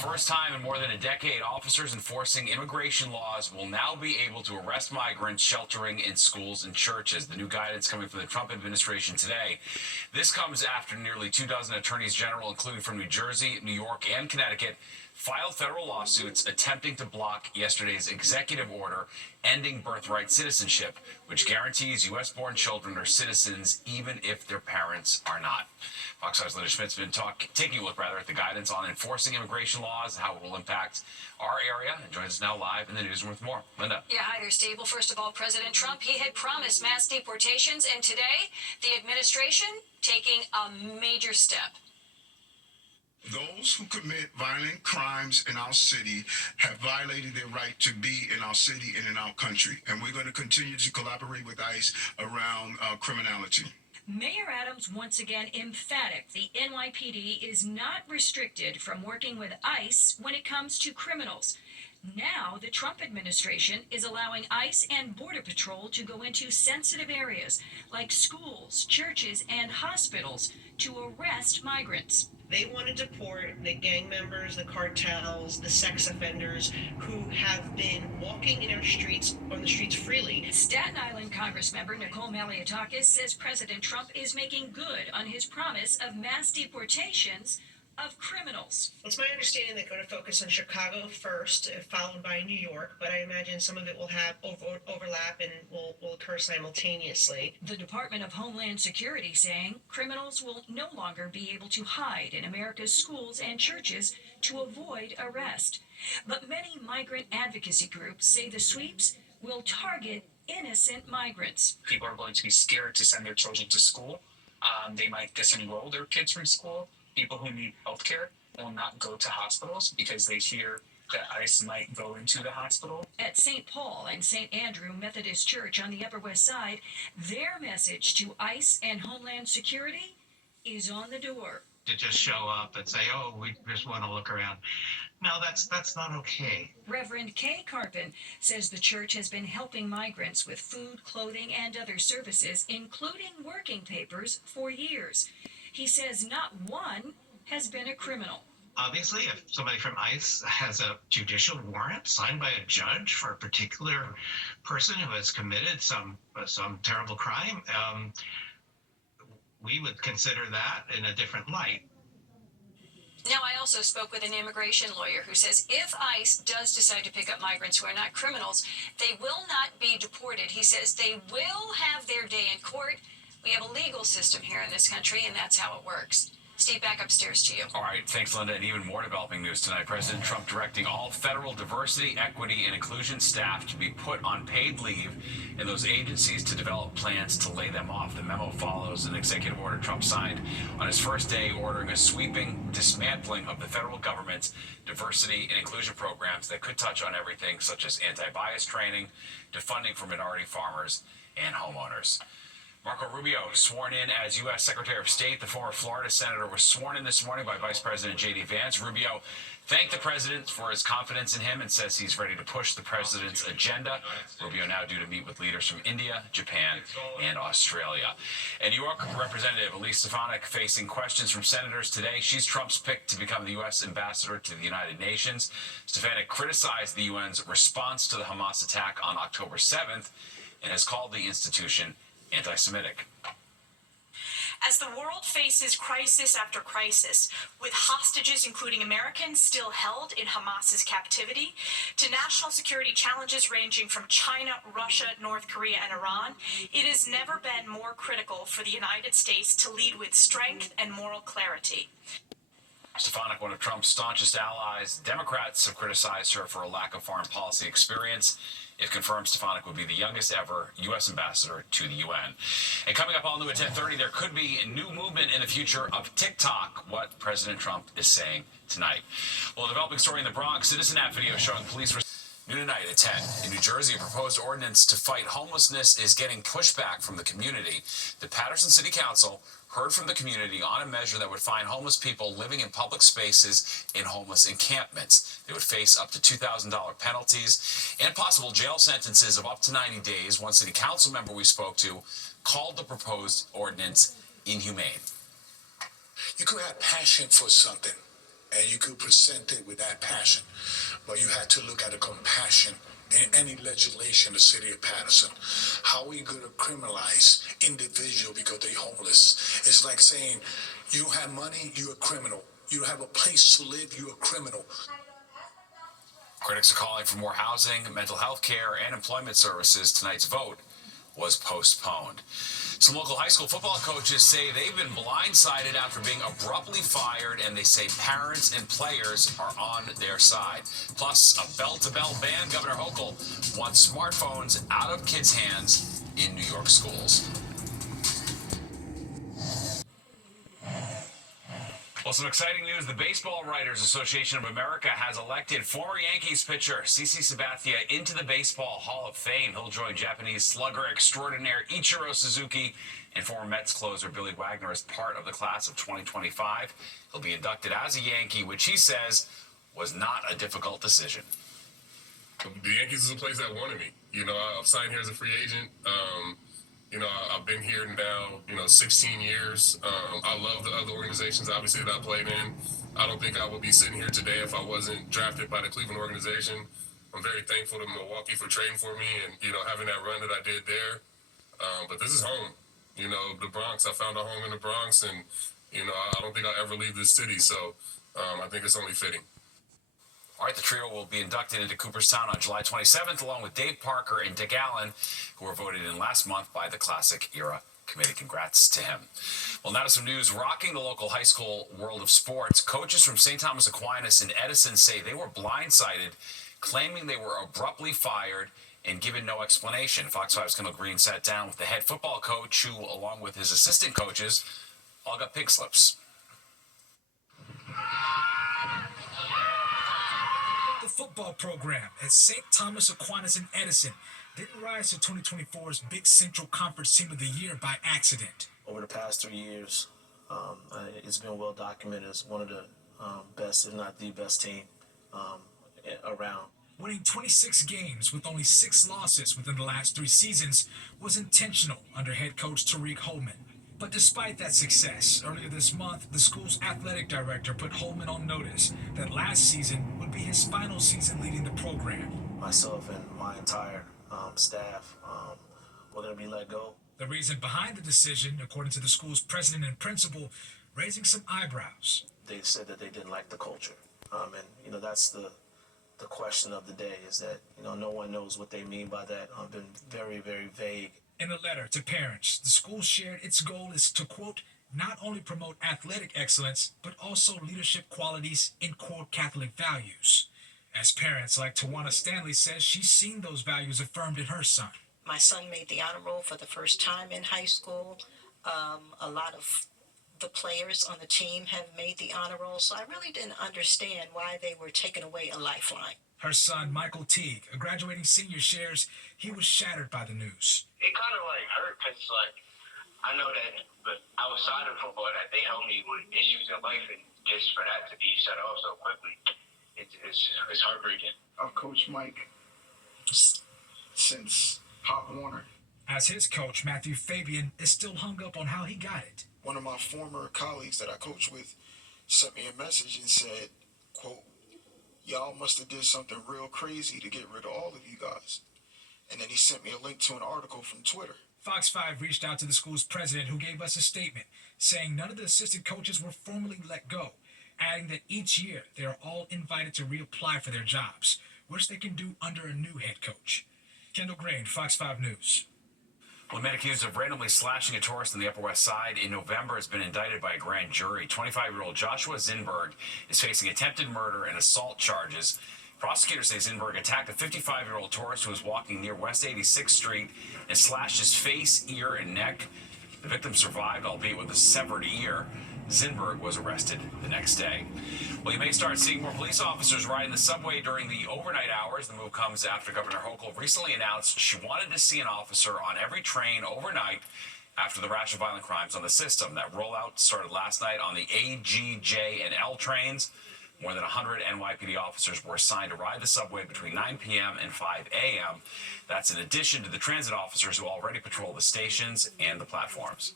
first time in more than a decade, officers enforcing immigration laws will now be able to arrest migrants sheltering in schools and churches. The new guidance coming from the Trump administration today. This comes after nearly 24 attorneys general, including from New Jersey, New York, and Connecticut, filed federal lawsuits attempting to block yesterday's executive order ending birthright citizenship, which guarantees U.S.-born children are citizens even if their parents are not. Fox 5's Linda Schmidt's been taking a look at the guidance on enforcing immigration laws and how it will impact our area, and joins us now live in the newsroom with more. Linda. Yeah, hi there, Steve. Well, first of all, President Trump, he had promised mass deportations, and today the administration taking a major step. Those who commit violent crimes in our city have violated their right to be in our city and in our country. And we're going to continue to collaborate with ICE around criminality. Mayor Adams once again emphatic the NYPD is not restricted from working with ICE when it comes to criminals. Now, the Trump administration is allowing ICE and Border Patrol to go into sensitive areas like schools, churches, and hospitals to arrest migrants. They want to deport the gang members, the cartels, the sex offenders who have been walking in our streets, on the streets freely. Staten Island Congressmember Nicole Malliotakis says President Trump is making good on his promise of mass deportations of criminals. It's my understanding they're going to focus on Chicago first, followed by New York, but I imagine some of it will have overlap and will occur simultaneously. The Department of Homeland Security saying criminals will no longer be able to hide in America's schools and churches to avoid arrest. But many migrant advocacy groups say the sweeps will target innocent migrants. People are going to be scared to send their children to school. They might disenroll their kids from school. People who need health care will not go to hospitals because they fear that ICE might go into the hospital. At St. Paul and St. Andrew Methodist Church on the Upper West Side, their message to ICE and Homeland Security is on the door. To just show up and say, oh, we just want to look around. No, that's not okay. Reverend Kay Carpin says the church has been helping migrants with food, clothing, and other services, including working papers, for years. He says not one has been a criminal. Obviously, if somebody from ICE has a judicial warrant signed by a judge for a particular person who has committed some terrible crime, we would consider that in a different light. Now, I also spoke with an immigration lawyer who says if ICE does decide to pick up migrants who are not criminals, they will not be deported. He says they will have their day in court. We have a legal system here in this country, and that's how it works. Steve, back upstairs to you. All right, thanks, Linda. And even more developing news tonight. President Trump directing all federal diversity, equity, and inclusion staff to be put on paid leave in those agencies to develop plans to lay them off. The memo follows an executive order Trump signed on his first day, ordering a sweeping dismantling of the federal government's diversity and inclusion programs that could touch on everything such as anti-bias training to funding for minority farmers and homeowners. Marco Rubio sworn in as U.S. Secretary of State. The former Florida senator was sworn in this morning by Vice President J.D. Vance. Rubio thanked the president for his confidence in him and says he's ready to push the president's agenda. Rubio now due to meet with leaders from India, Japan, and Australia. And New York Representative Elise Stefanik facing questions from senators today. She's Trump's pick to become the U.S. ambassador to the United Nations. Stefanik criticized the UN's response to the Hamas attack on October 7th and has called the institution anti-Semitic. As the world faces crisis after crisis, with hostages, including Americans, still held in Hamas's captivity, to national security challenges ranging from China, Russia, North Korea, and Iran, it has never been more critical for the United States to lead with strength and moral clarity. Stefanik, one of Trump's staunchest allies, Democrats have criticized her for a lack of foreign policy experience. If confirmed, Stefanik would be the youngest ever U.S. ambassador to the UN. And coming up all new at 10:30, there could be a new movement in the future of TikTok, what President Trump is saying tonight. Well, a developing story in the Bronx, Citizen App video showing police... New tonight at 10. In New Jersey, a proposed ordinance to fight homelessness is getting pushback from the community. The Paterson City Council heard from the community on a measure that would fine homeless people living in public spaces in homeless encampments. They would face up to $2,000 penalties and possible jail sentences of up to 90 days. One city council member we spoke to called the proposed ordinance inhumane. You could have passion for something, and you could present it with that passion, but you had to look at the compassion in any legislation in the city of Patterson. How are we going to criminalize individual because they're homeless? It's like saying you have money, you're a criminal. You have a place to live, you're a criminal. Critics are calling for more housing, mental health care, and employment services. Tonight's vote was postponed. Some local high school football coaches say they've been blindsided after being abruptly fired, and they say parents and players are on their side. Plus, a bell-to-bell ban. Governor Hochul wants smartphones out of kids' hands in New York schools. Well, some exciting news. The Baseball Writers Association of America has elected former Yankees pitcher CC Sabathia into the Baseball Hall of Fame. He'll join Japanese slugger extraordinaire Ichiro Suzuki and former Mets closer Billy Wagner as part of the class of 2025. He'll be inducted as a Yankee, which he says was not a difficult decision. The Yankees is a place that wanted me. You know, I've signed here as a free agent. I've been here now, 16 years. I love the other organizations, obviously, that I played in. I don't think I would be sitting here today if I wasn't drafted by the Cleveland organization. I'm very thankful to Milwaukee for trading for me and, having that run that I did there. But this is home. The Bronx, I found a home in the Bronx, and, I don't think I'll ever leave this city. So I think it's only fitting. All right, the trio will be inducted into Cooperstown on July 27th, along with Dave Parker and Dick Allen, who were voted in last month by the Classic Era Committee. Congrats to him. Well, now to some news rocking the local high school world of sports. Coaches from St. Thomas Aquinas and Edison say they were blindsided, claiming they were abruptly fired and given no explanation. Fox 5's Kendall Green sat down with the head football coach, who, along with his assistant coaches, all got pink slips. The football program at St. Thomas Aquinas and Edison didn't rise to 2024's Big Central Conference Team of the Year by accident. Over the past 3 years, it's been well documented as one of the best, if not the best team around. Winning 26 games with only 6 losses within the last 3 seasons was intentional under head coach Tariq Holman. But despite that success, earlier this month, the school's athletic director put Holman on notice that last season would be his final season leading the program. Myself and my entire staff were going to be let go. The reason behind the decision, according to the school's president and principal, raising some eyebrows. They said that they didn't like the culture. And, that's the question of the day, is that, no one knows what they mean by that. I've been very, very vague. In a letter to parents, the school shared its goal is to, quote, not only promote athletic excellence, but also leadership qualities and core Catholic values. As parents like Tawana Stanley says, she's seen those values affirmed in her son. My son made the honor roll for the first time in high school. A lot of the players on the team have made the honor roll, so I really didn't understand why they were taking away a lifeline. Her son, Michael Teague, a graduating senior, shares he was shattered by the news. It kind of hurt because I know that, but outside of football, that they helped me with issues in life, and just for that to be shut off so quickly, it's heartbreaking. I've coached Mike since Pop Warner. As his coach, Matthew Fabian, is still hung up on how he got it. One of my former colleagues that I coached with sent me a message and said, quote, y'all must have did something real crazy to get rid of all of you guys. And then he sent me a link to an article from Twitter. Fox 5 reached out to the school's president, who gave us a statement saying none of the assistant coaches were formally let go, adding that each year they are all invited to reapply for their jobs, which they can do under a new head coach. Kendall Green, Fox 5 News. Well, a man accused of randomly slashing a tourist in the Upper West Side in November has been indicted by a grand jury. 25-year-old Joshua Zinberg is facing attempted murder and assault charges. Prosecutors say Zinberg attacked a 55-year-old tourist who was walking near West 86th Street and slashed his face, ear, and neck. The victim survived, albeit with a severed ear. Zinberg was arrested the next day. Well, you may start seeing more police officers riding the subway during the overnight hours. The move comes after Governor Hochul recently announced she wanted to see an officer on every train overnight after the rash of violent crimes on the system. That rollout started last night on the A, G, J, and L trains. More than 100 NYPD officers were assigned to ride the subway between 9 p.m. and 5 a.m. That's in addition to the transit officers who already patrol the stations and the platforms.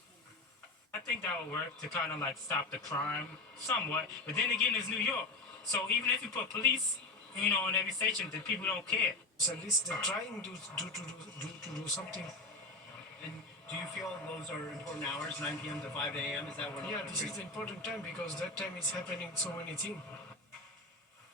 I think that would work to kind of like stop the crime somewhat. But then again, it's New York. So even if you put police, on every station, the people don't care. So at least they're trying to do something. And do you feel those are important hours, 9 p.m. to 5 a.m.? Is that what? Yeah, this is the important time because that time is happening so many things.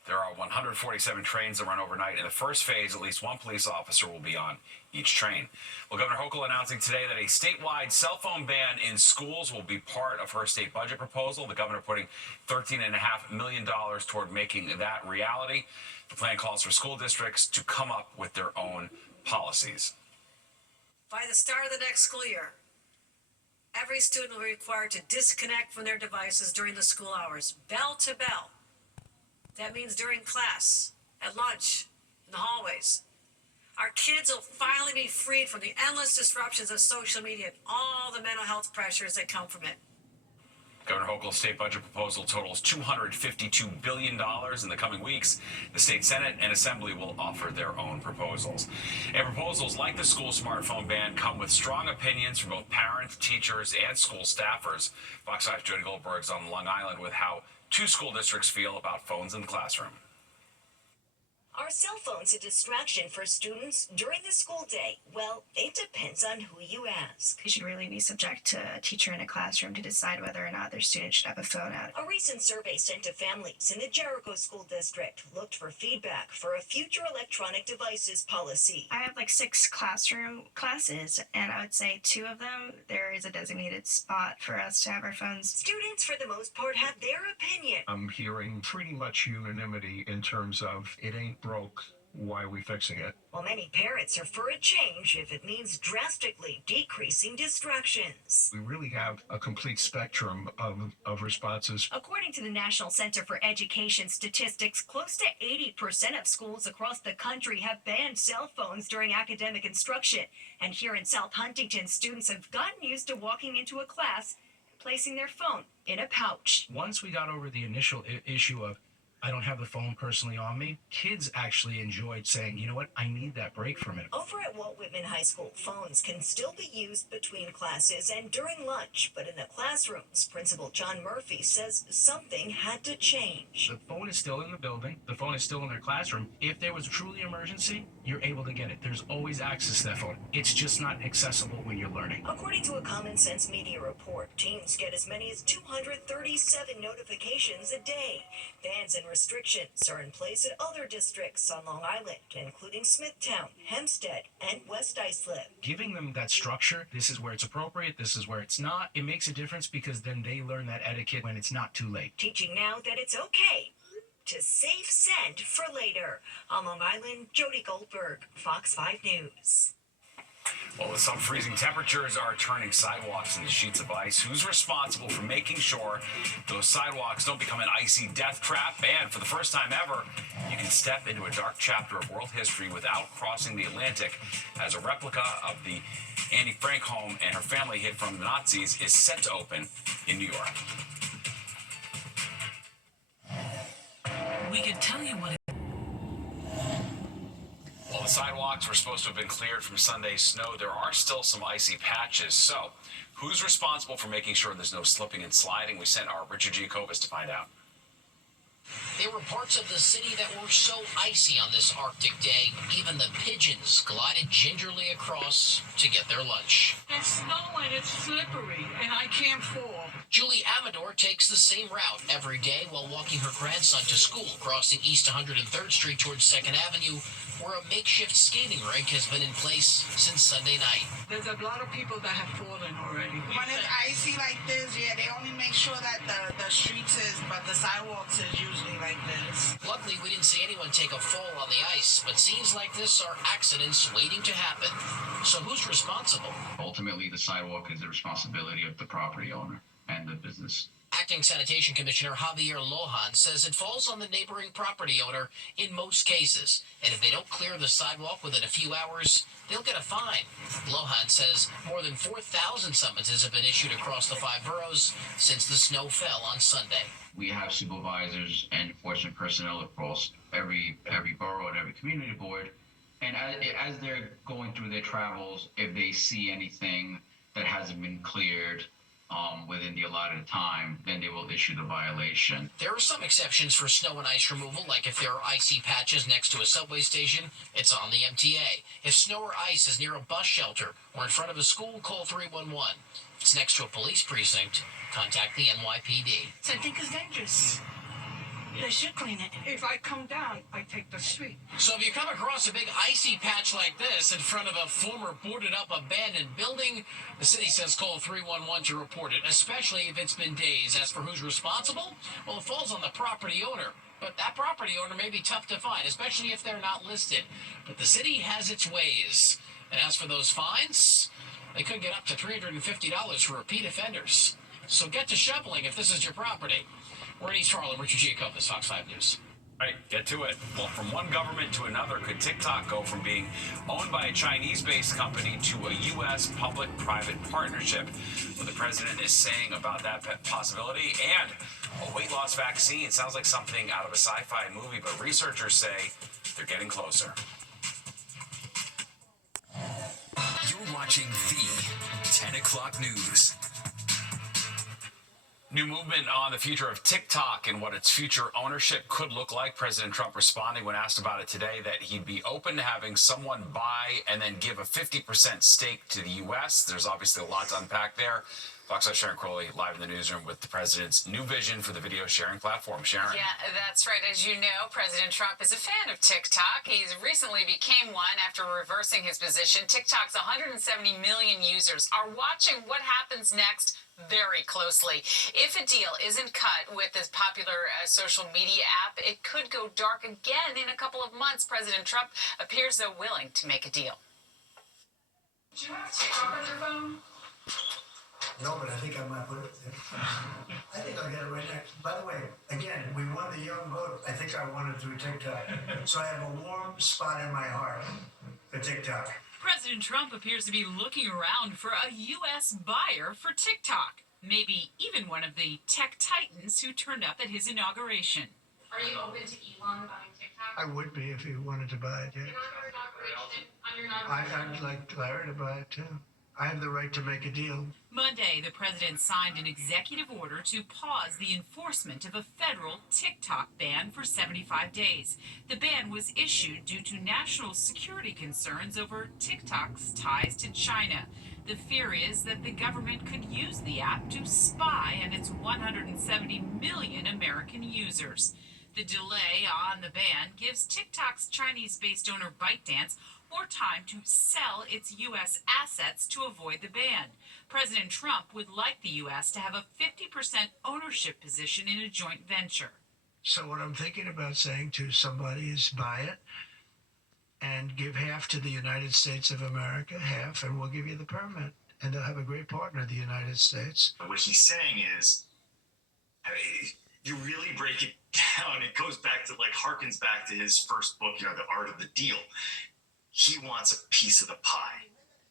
There are 147 trains that run overnight. In the first phase, at least one police officer will be on each train. Well, Governor Hochul announcing today that a statewide cell phone ban in schools will be part of her state budget proposal. The governor putting $13.5 million toward making that reality. The plan calls for school districts to come up with their own policies. By the start of the next school year, every student will be required to disconnect from their devices during the school hours, bell to bell. That means during class, at lunch, in the hallways. Our kids will finally be freed from the endless disruptions of social media and all the mental health pressures that come from it. Governor Hochul's state budget proposal totals $252 billion in the coming weeks. The state Senate and Assembly will offer their own proposals. And proposals like the school smartphone ban come with strong opinions from both parents, teachers, and school staffers. Fox 5's Jody Goldberg's on Long Island with how 2 school districts feel about phones in the classroom. Are cell phones a distraction for students during the school day? Well, it depends on who you ask. It should really be subject to a teacher in a classroom to decide whether or not their student should have a phone out. A recent survey sent to families in the Jericho School District looked for feedback for a future electronic devices policy. I have like 6 classroom classes, and I would say 2 of them, there is a designated spot for us to have our phones. Students, for the most part, have their opinion. I'm hearing pretty much unanimity in terms of it ain't broke, why are we fixing it? While many parents are for a change if it means drastically decreasing distractions. We really have a complete spectrum of responses. According to the National Center for Education statistics, close to 80% of schools across the country have banned cell phones during academic instruction. And here in South Huntington, students have gotten used to walking into a class and placing their phone in a pouch. Once we got over the initial issue of I don't have the phone personally on me, kids actually enjoyed saying, you know what, I need that break from it. Over at Walt Whitman High School, phones can still be used between classes and during lunch, but in the classrooms, Principal John Murphy says something had to change. The phone is still in the building. The phone is still in their classroom. If there was truly emergency, you're able to get it. There's always access to that phone. It's just not accessible when you're learning. According to a Common Sense Media report, teens get as many as 237 notifications a day. Bans and restrictions are in place at other districts on Long Island, including Smithtown, Hempstead, and West Islip. Giving them that structure, this is where it's appropriate, this is where it's not, it makes a difference because then they learn that etiquette when it's not too late. Teaching now that it's okay to save send for later. On Long Island, Jody Goldberg, Fox 5 News. Well, with some freezing temperatures are turning sidewalks into sheets of ice. Who's responsible for making sure those sidewalks don't become an icy death trap? And for the first time ever, you can step into a dark chapter of world history without crossing the Atlantic, as a replica of the Anne Frank home and her family hid from the Nazis is set to open in New York. We can tell you what. While the sidewalks were supposed to have been cleared from Sunday's snow, there are still some icy patches. So, who's responsible for making sure there's no slipping and sliding? We sent our Richard Giacobas to find out. There were parts of the city that were so icy on this Arctic day, even the pigeons glided gingerly across to get their lunch. It's snowing, it's slippery, and I can't fall. Julie Amador takes the same route every day while walking her grandson to school, crossing East 103rd Street towards 2nd Avenue, where a makeshift skating rink has been in place since Sunday night. There's a lot of people that have fallen already. When it's icy like this, yeah, they only make sure that the streets is, but the sidewalks is usually like this. Luckily, we didn't see anyone take a fall on the ice, but scenes like this are accidents waiting to happen. So who's responsible? Ultimately, the sidewalk is the responsibility of the property owner and the business. Acting Sanitation Commissioner Javier Lohan says it falls on the neighboring property owner in most cases, and if they don't clear the sidewalk within a few hours, they'll get a fine. Lohan says more than 4,000 summonses have been issued across the 5 boroughs since the snow fell on Sunday. We have supervisors and enforcement personnel across every borough and every community board, and as they're going through their travels, if they see anything that hasn't been cleared, within the allotted time, then they will issue the violation. There are some exceptions for snow and ice removal, like if there are icy patches next to a subway station, it's on the MTA. If snow or ice is near a bus shelter or in front of a school, call 311. If it's next to a police precinct, contact the NYPD. So I think it's dangerous. They should clean it. If I come down, I take the street. So if you come across a big icy patch like this in front of a former boarded up abandoned building, the city says call 311 to report it, especially if it's been days. As for who's responsible, well, it falls on the property owner. But that property owner may be tough to find, especially if they're not listed. But the city has its ways. And as for those fines, they could get up to $350 for repeat offenders. So get to shoveling if this is your property. We're in East Harlem. Richard Giacobbe, Fox 5 News. Right, get to it. Well, from one government to another, could TikTok go from being owned by a Chinese-based company to a U.S. public-private partnership? What the president is saying about that possibility, and a weight loss vaccine sounds like something out of a sci-fi movie, but researchers say they're getting closer. You're watching the 10 o'clock news. New movement on the future of TikTok and what its future ownership could look like. President Trump responding when asked about it today that he'd be open to having someone buy and then give a 50% stake to the U.S. There's obviously a lot to unpack there. Fox 5 Sharon Crowley live in the newsroom with the president's new vision for the video sharing platform. Sharon. Yeah, that's right. As you know, President Trump is a fan of TikTok. He's recently became one after reversing his position. TikTok's 170 million users are watching what happens next very closely. If a deal isn't cut with this popular social media app, it could go dark again in a couple of months. President Trump appears, though, willing to make a deal. Do you have TikTok on your phone? No, but I think I might put it there. I think I'll get it right next. By the way, again, we won the young vote. I think I won it through TikTok. So I have a warm spot in my heart for TikTok. President Trump appears to be looking around for a U.S. buyer for TikTok. Maybe even one of the tech titans who turned up at his inauguration. Are you open to Elon buying TikTok? I would be if he wanted to buy it, yeah. On your inauguration? I'd like Larry to buy it, too. I have the right to make a deal. Monday, the president signed an executive order to pause the enforcement of a federal TikTok ban for 75 days. The ban was issued due to national security concerns over TikTok's ties to China. The fear is that the government could use the app to spy on its 170 million American users. The delay on the ban gives TikTok's Chinese-based owner ByteDance more time to sell its U.S. assets to avoid the ban. President Trump would like the U.S. to have a 50% ownership position in a joint venture. So what I'm thinking about saying to somebody is buy it and give half to the United States of America, half, and we'll give you the permit. And they'll have a great partner, the United States. What he's saying is, I mean, you really break it down, it goes back to, harkens back to his first book, The Art of the Deal. He wants a piece of the pie.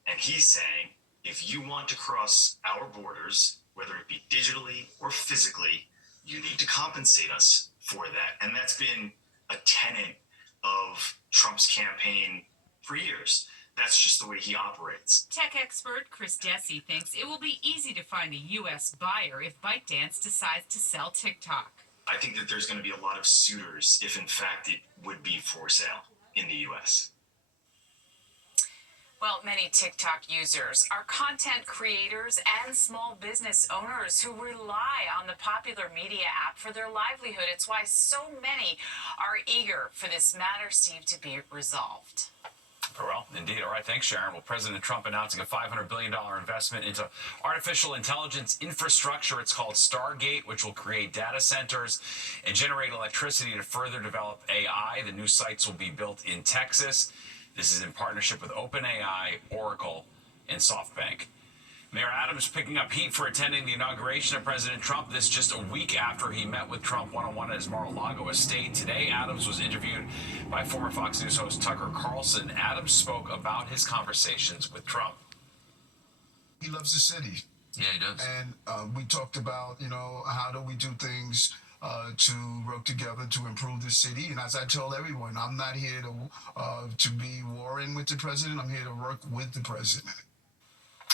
And he's saying, if you want to cross our borders, whether it be digitally or physically, you need to compensate us for that. And that's been a tenet of Trump's campaign for years. That's just the way he operates. Tech expert Chris Desi thinks it will be easy to find a U.S. buyer if ByteDance decides to sell TikTok. I think that there's going to be a lot of suitors if, in fact, it would be for sale in the U.S. Well, many TikTok users are content creators and small business owners who rely on the popular media app for their livelihood. It's why so many are eager for this matter, Steve, to be resolved. Well, indeed. All right, thanks, Sharon. Well, President Trump announcing a $500 billion investment into artificial intelligence infrastructure. It's called Stargate, which will create data centers and generate electricity to further develop AI. The new sites will be built in Texas. This is in partnership with OpenAI, Oracle, and SoftBank. Mayor Adams picking up heat for attending the inauguration of President Trump. This just a week after he met with Trump one-on-one at his Mar-a-Lago estate. Today, Adams was interviewed by former Fox News host Tucker Carlson. Adams spoke about his conversations with Trump. He loves the city. Yeah, he does. And we talked about, how do we do things to work together to improve the city. And as I told everyone, I'm not here to be warring with the president. I'm here to work with the president.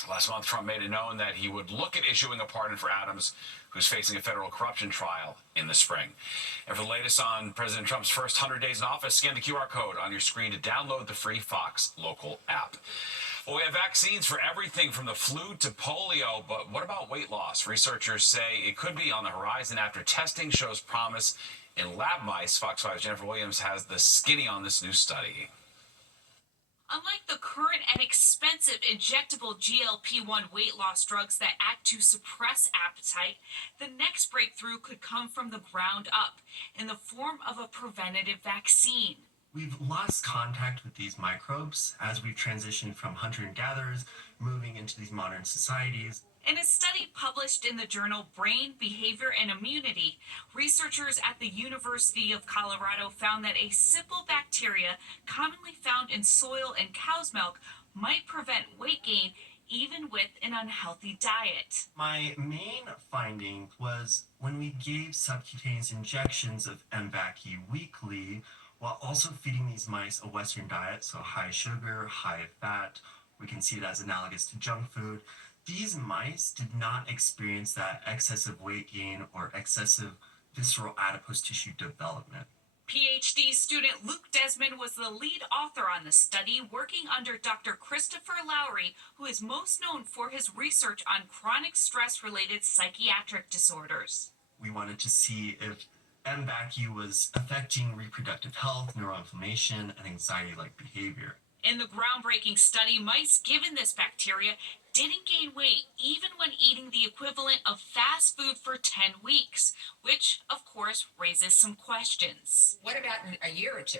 Last month, Trump made it known that he would look at issuing a pardon for Adams, who's facing a federal corruption trial in the spring. And for the latest on President Trump's first 100 days in office, scan the QR code on your screen to download the free Fox Local app. Well, we have vaccines for everything from the flu to polio, but what about weight loss? Researchers say it could be on the horizon after testing shows promise in lab mice. Fox 5's Jennifer Williams has the skinny on this new study. Unlike the current and expensive injectable GLP-1 weight loss drugs that act to suppress appetite, the next breakthrough could come from the ground up in the form of a preventative vaccine. We've lost contact with these microbes as we've transitioned from hunter and gatherers, moving into these modern societies. In a study published in the journal Brain, Behavior, and Immunity, researchers at the University of Colorado found that a simple bacteria commonly found in soil and cow's milk might prevent weight gain even with an unhealthy diet. My main finding was when we gave subcutaneous injections of MVACI weekly, while also feeding these mice a Western diet, so high sugar, high fat, we can see it as analogous to junk food. These mice did not experience that excessive weight gain or excessive visceral adipose tissue development. PhD student Luke Desmond was the lead author on the study, working under Dr. Christopher Lowry, who is most known for his research on chronic stress-related psychiatric disorders. We wanted to see if MVACI was affecting reproductive health, neuroinflammation, and anxiety-like behavior. In the groundbreaking study, mice given this bacteria didn't gain weight even when eating the equivalent of fast food for 10 weeks, which, of course, raises some questions. What about in a year or two,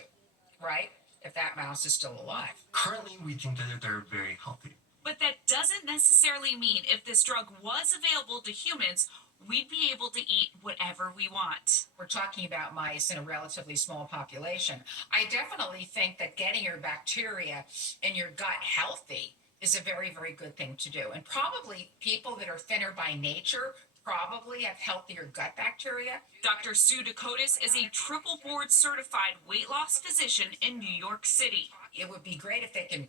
right? If that mouse is still alive. Currently, we think that they're very healthy. But that doesn't necessarily mean if this drug was available to humans, we'd be able to eat whatever we want. We're talking about mice in a relatively small population. I definitely think that getting your bacteria in your gut healthy is a very, very good thing to do. And probably people that are thinner by nature probably have healthier gut bacteria. Dr. Sue Dakotas is a triple board certified weight loss physician in New York City. It would be great if they can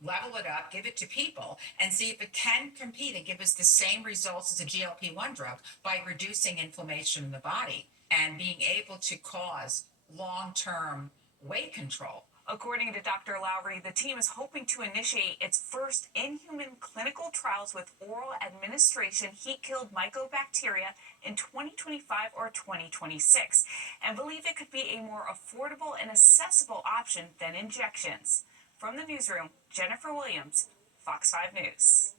level it up, give it to people, and see if it can compete and give us the same results as a GLP-1 drug by reducing inflammation in the body and being able to cause long-term weight control. According to Dr. Lowry, the team is hoping to initiate its first in-human clinical trials with oral administration heat-killed mycobacteria in 2025 or 2026, and believe it could be a more affordable and accessible option than injections. From the newsroom, Jennifer Williams, Fox 5 News.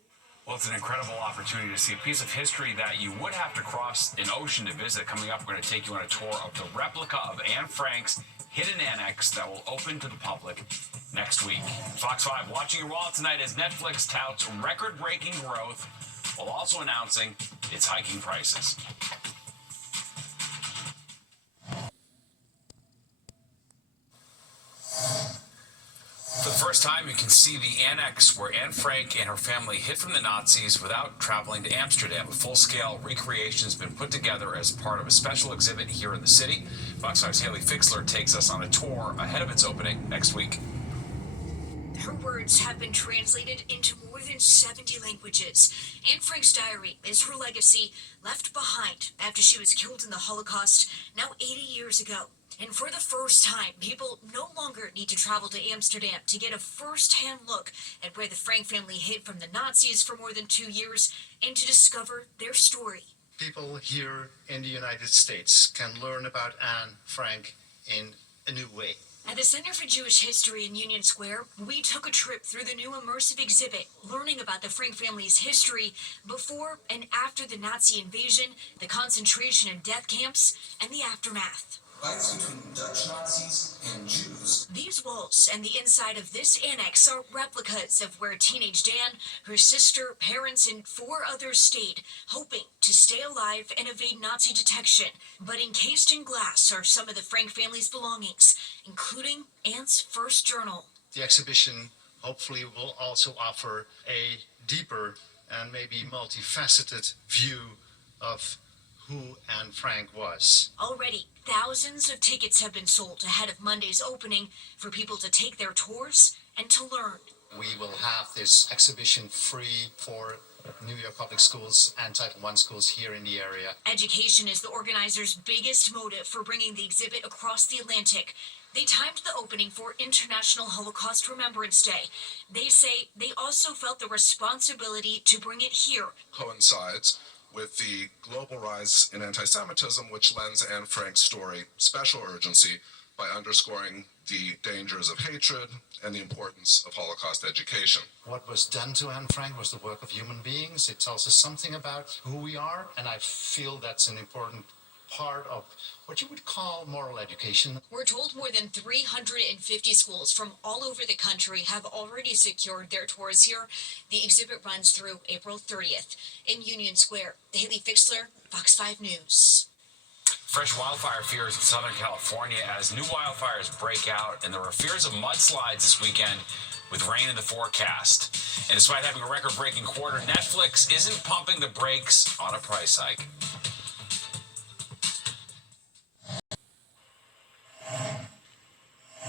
Well, it's an incredible opportunity to see a piece of history that you would have to cross an ocean to visit. Coming up, we're going to take you on a tour of the replica of Anne Frank's hidden annex that will open to the public next week. Fox 5 watching your wallet tonight as Netflix touts record-breaking growth while also announcing its hiking prices. For the first time, you can see the annex where Anne Frank and her family hid from the Nazis without traveling to Amsterdam. A full-scale recreation has been put together as part of a special exhibit here in the city. Fox 5's Haley Fixler takes us on a tour ahead of its opening next week. Her words have been translated into more than 70 languages. Anne Frank's diary is her legacy left behind after she was killed in the Holocaust now 80 years ago. And for the first time, people no longer need to travel to Amsterdam to get a first-hand look at where the Frank family hid from the Nazis for more than 2 years and to discover their story. People here in the United States can learn about Anne Frank in a new way. At the Center for Jewish History in Union Square, we took a trip through the new immersive exhibit, learning about the Frank family's history before and after the Nazi invasion, the concentration and death camps, and the aftermath. Fights between Dutch Nazis and Jews. These walls and the inside of this annex are replicas of where teenage Dan, her sister, parents, and 4 others stayed, hoping to stay alive and evade Nazi detection. But encased in glass are some of the Frank family's belongings, including Anne's first journal. The exhibition hopefully will also offer a deeper and maybe multifaceted view of who Anne Frank was. Already, thousands of tickets have been sold ahead of Monday's opening for people to take their tours and to learn. We will have this exhibition free for New York Public Schools and Title I schools here in the area. Education is the organizers' biggest motive for bringing the exhibit across the Atlantic. They timed the opening for International Holocaust Remembrance Day. They say they also felt the responsibility to bring it here. Coincides with the global rise in anti-Semitism, which lends Anne Frank's story special urgency by underscoring the dangers of hatred and the importance of Holocaust education. What was done to Anne Frank was the work of human beings. It tells us something about who we are, and I feel that's an important part of what you would call moral education. We're told more than 350 schools from all over the country have already secured their tours here. The exhibit runs through April 30th. In Union Square, Haley Fixler, Fox 5 News. Fresh wildfire fears in Southern California as new wildfires break out, and there are fears of mudslides this weekend with rain in the forecast. And despite having a record-breaking quarter, Netflix isn't pumping the brakes on a price hike.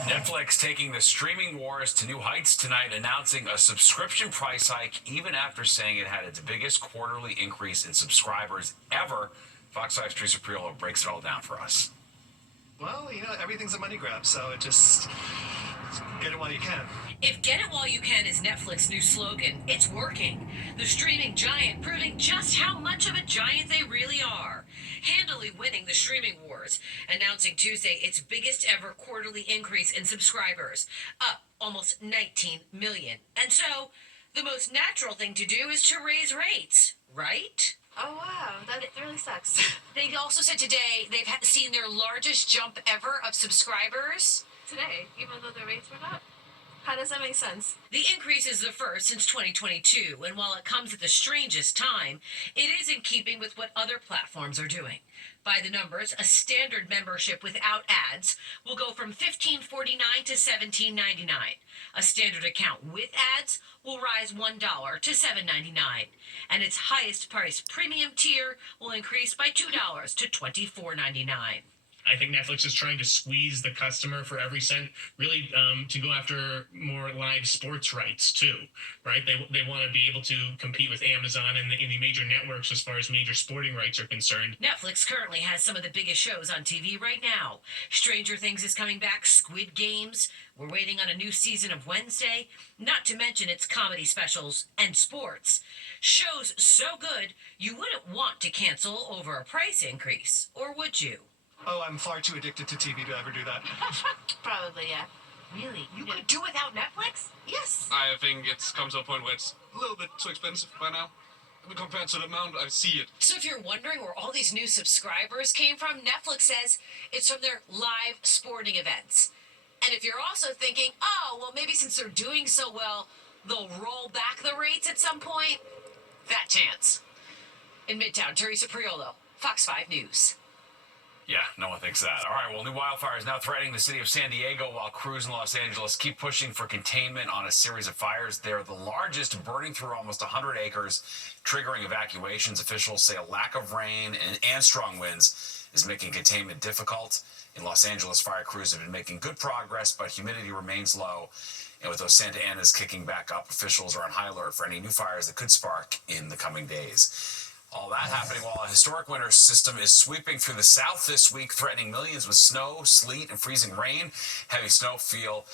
Netflix taking the streaming wars to new heights tonight, announcing a subscription price hike even after saying it had its biggest quarterly increase in subscribers ever. Fox 5's Teresa Priolo breaks it all down for us. Well, everything's a money grab, so just get it while you can. If get it while you can is Netflix's new slogan, it's working. The streaming giant proving just how much of a giant they really are. Handily winning the streaming wars, announcing Tuesday its biggest ever quarterly increase in subscribers, up almost 19 million. And so, the most natural thing to do is to raise rates, right? Oh, wow. That really sucks. They also said today they've seen their largest jump ever of subscribers. Today, even though the rates were up? How does that make sense? The increase is the first since 2022, and while it comes at the strangest time, it is in keeping with what other platforms are doing. By the numbers, a standard membership without ads will go from $15.49 to $17.99. A standard account with ads will rise $1 to $7.99, and its highest price premium tier will increase by $2 to $24.99. I think Netflix is trying to squeeze the customer for every cent, really, to go after more live sports rights too, right? They want to be able to compete with Amazon and the major networks as far as major sporting rights are concerned. Netflix currently has some of the biggest shows on TV right now. Stranger Things is coming back, Squid Games. We're waiting on a new season of Wednesday, not to mention its comedy specials and sports. Shows so good, you wouldn't want to cancel over a price increase, or would you? Oh, I'm far too addicted to TV to ever do that. Probably, yeah. Really? You could do without Netflix? Yes. I think it comes to a point where it's a little bit too expensive by now. Compared to the amount I see it. So if you're wondering where all these new subscribers came from, Netflix says it's from their live sporting events. And if you're also thinking, oh, well, maybe since they're doing so well, they'll roll back the rates at some point, that chance. In Midtown, Teresa Priolo, Fox 5 News. Yeah, no one thinks that. All right, well, new wildfires now threatening the city of San Diego while crews in Los Angeles keep pushing for containment on a series of fires. They're the largest, burning through almost 100 acres, triggering evacuations. Officials say a lack of rain and strong winds is making containment difficult. In Los Angeles, fire crews have been making good progress, but humidity remains low. And with those Santa Anas kicking back up, officials are on high alert for any new fires that could spark in the coming days. All that happening while a historic winter system is sweeping through the south this week, threatening millions with snow, sleet, and freezing rain. Heavy snowfall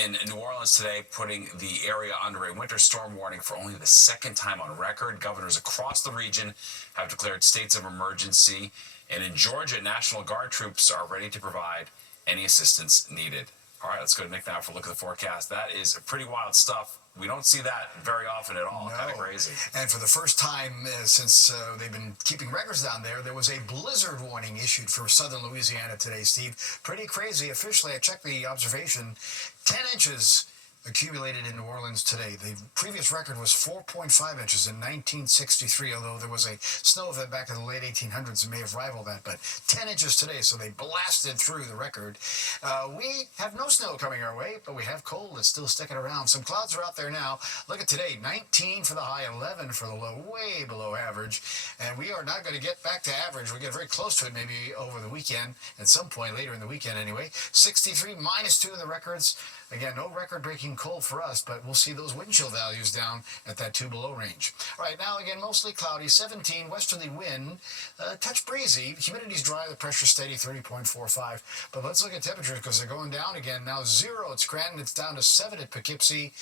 in New Orleans today, putting the area under a winter storm warning for only the second time on record. Governors across the region have declared states of emergency. And in Georgia, National Guard troops are ready to provide any assistance needed. All right, let's go to Nick now for a look at the forecast. That is pretty wild stuff. We don't see that very often at all. No. Kind of crazy. And for the first time since they've been keeping records down there was a blizzard warning issued for southern Louisiana today, Steve. Pretty crazy. Officially, I checked the observation, 10 inches accumulated in New Orleans today. The previous record was 4.5 inches in 1963, although there was a snow event back in the late 1800s that may have rivaled that, but 10 inches today, so they blasted through the record. We have no snow coming our way, but we have cold that's still sticking around. Some clouds are out there now. Look at today, 19 for the high, 11 for the low, way below average, and we are not going to get back to average. We'll get very close to it maybe over the weekend, at some point later in the weekend anyway. 63, -2 in the records. Again, no record-breaking cold for us, but we'll see those wind chill values down at that 2 below range. All right, now again, mostly cloudy, 17, westerly wind, touch breezy. Humidity's dry, the pressure's steady, 30.45. But let's look at temperatures because they're going down again. Now 0 at Scranton, it's down to 7 at Poughkeepsie,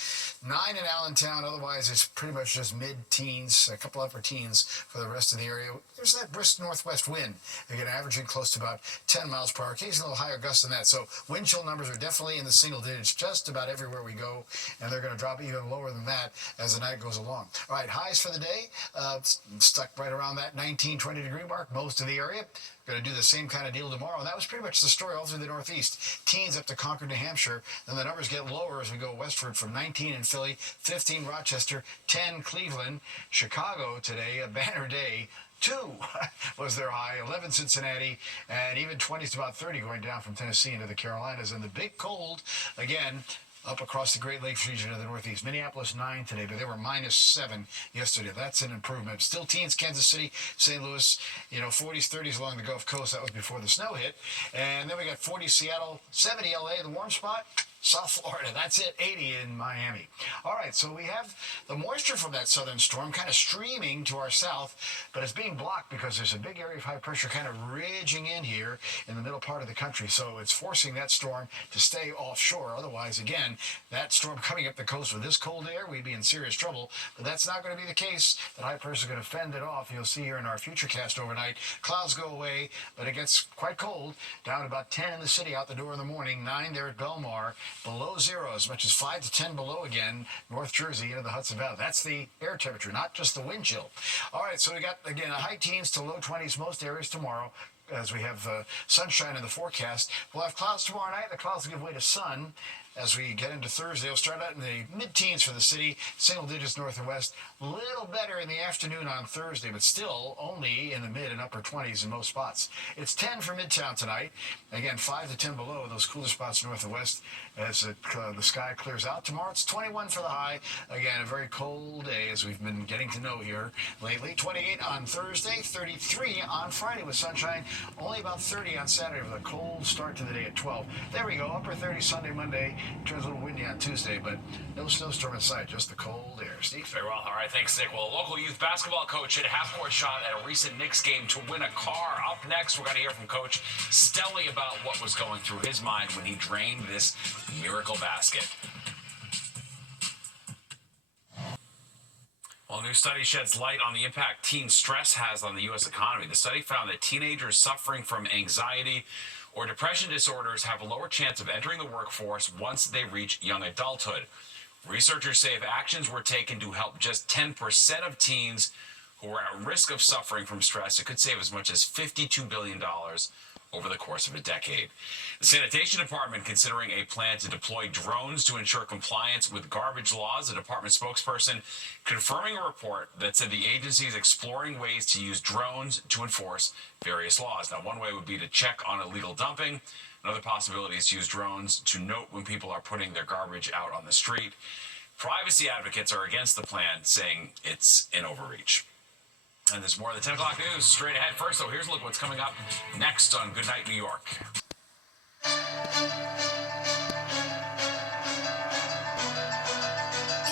9 in Allentown. Otherwise, it's pretty much just mid-teens, a couple upper teens for the rest of the area. There's that brisk northwest wind, again, averaging close to about 10 miles per hour, occasionally a little higher gusts than that. So wind chill numbers are definitely in the single digits just about everywhere we go, and they're going to drop even lower than that as the night goes along. All right, highs for the day, stuck right around that 19, 20 degree mark, most of the area. Going to do the same kind of deal tomorrow. And that was pretty much the story all through the Northeast. Teens up to Concord, New Hampshire. Then the numbers get lower as we go westward from 19 in Philly, 15 Rochester, 10 Cleveland, Chicago today, a banner day. 2 was their high, 11 Cincinnati, and even 20 to about 30 going down from Tennessee into the Carolinas. And the big cold, again, up across the Great Lakes region of the Northeast. Minneapolis 9 today, but they were -7 yesterday. That's an improvement. Still teens, Kansas City, St. Louis, 40s, 30s along the Gulf Coast. That was before the snow hit. And then we got 40 Seattle, 70 LA, the warm spot. South Florida, that's it, 80 in Miami. All right, so we have the moisture from that southern storm kind of streaming to our south, but it's being blocked because there's a big area of high pressure kind of ridging in here in the middle part of the country. So it's forcing that storm to stay offshore. Otherwise, again, that storm coming up the coast with this cold air, we'd be in serious trouble. But that's not going to be the case. That high pressure is going to fend it off. You'll see here in our futurecast overnight, clouds go away, but it gets quite cold. Down to about 10 in the city, out the door in the morning, 9 there at Belmar. Below 0, as much as 5 to 10 below again, North Jersey into the Hudson Valley. That's the air temperature, not just the wind chill. All right, so we got, again, a high teens to low 20s most areas tomorrow as we have sunshine in the forecast. We'll have clouds tomorrow night. The clouds will give way to sun. As we get into Thursday, we'll start out in the mid-teens for the city, single digits north and west. A little better in the afternoon on Thursday, but still only in the mid and upper 20s in most spots. It's 10 for Midtown tonight. Again, 5 to 10 below those cooler spots north and west as the sky clears out. Tomorrow it's 21 for the high. Again, a very cold day as we've been getting to know here lately. 28 on Thursday, 33 on Friday with sunshine. Only about 30 on Saturday with a cold start to the day at 12. There we go, upper 30 Sunday, Monday. Turns a little windy on Tuesday, but no snowstorm in sight, just the cold air. Steve? Very well. All right, thanks, Nick. Well, a local youth basketball coach hit a half-court shot at a recent Knicks game to win a car. Up next, we're going to hear from Coach Stelly about what was going through his mind when he drained this miracle basket. Well, a new study sheds light on the impact teen stress has on the U.S. economy. The study found that teenagers suffering from anxiety or depression disorders have a lower chance of entering the workforce once they reach young adulthood. Researchers say if actions were taken to help just 10% of teens who are at risk of suffering from stress, it could save as much as $52 billion over the course of a decade. The Sanitation Department considering a plan to deploy drones to ensure compliance with garbage laws. A department spokesperson confirming a report that said the agency is exploring ways to use drones to enforce various laws. Now, one way would be to check on illegal dumping. Another possibility is to use drones to note when people are putting their garbage out on the street. Privacy advocates are against the plan, saying it's an overreach. And there's more of the 10 o'clock news straight ahead. First, though, here's a look at what's coming up next on Good Night New York.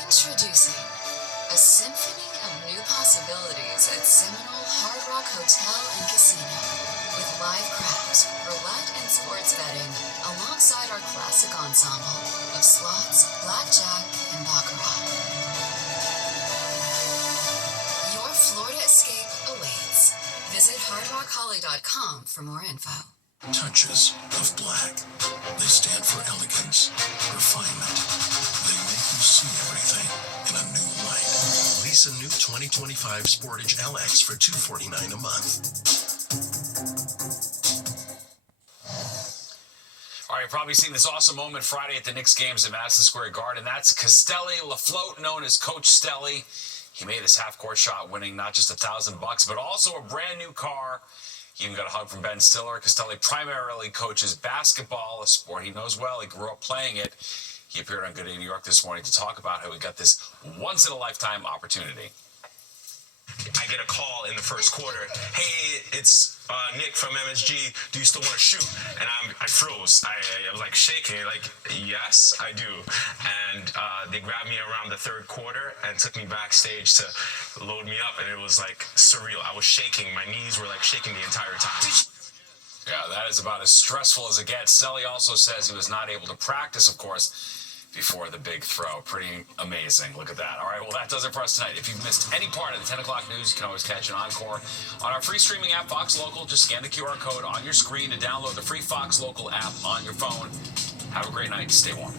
Introducing a symphony of new possibilities at Seminole Hard Rock Hotel and Casino. With live crafts, roulette, and sports betting, alongside our classic ensemble of slots, blackjack, and baccarat. Escape awaits. Visit hardrockholly.com for more info. Touches of black. They stand for elegance, refinement. They make you see everything in a new light. Lease a new 2025 Sportage LX for $249 a month. All right, you've probably seen this awesome moment Friday at the Knicks games at Madison Square Garden. That's Castelli LaFlotte, known as Coach Stelly. He made this half-court shot, winning not just $1,000, but also a brand new car. He even got a hug from Ben Stiller. Castelli primarily coaches basketball, a sport he knows well. He grew up playing it. He appeared on Good Day New York this morning to talk about how he got this once-in-a-lifetime opportunity. I get a call in the first quarter. Hey, it's Nick from MSG. Do you still want to shoot? And I froze. I was like shaking. Like, yes, I do. And they grabbed me around the third quarter and took me backstage to load me up. And it was like surreal. I was shaking. My knees were like shaking the entire time. Yeah, that is about as stressful as it gets. Sully also says he was not able to practice, of course, before the big throw. Pretty amazing. Look at that. All right, well, that does it for us tonight. If you've missed any part of the 10 o'clock news, you can always catch an encore on our free streaming app, Fox Local. Just scan the QR code on your screen to download the free Fox Local app on your phone. Have a great night. Stay warm.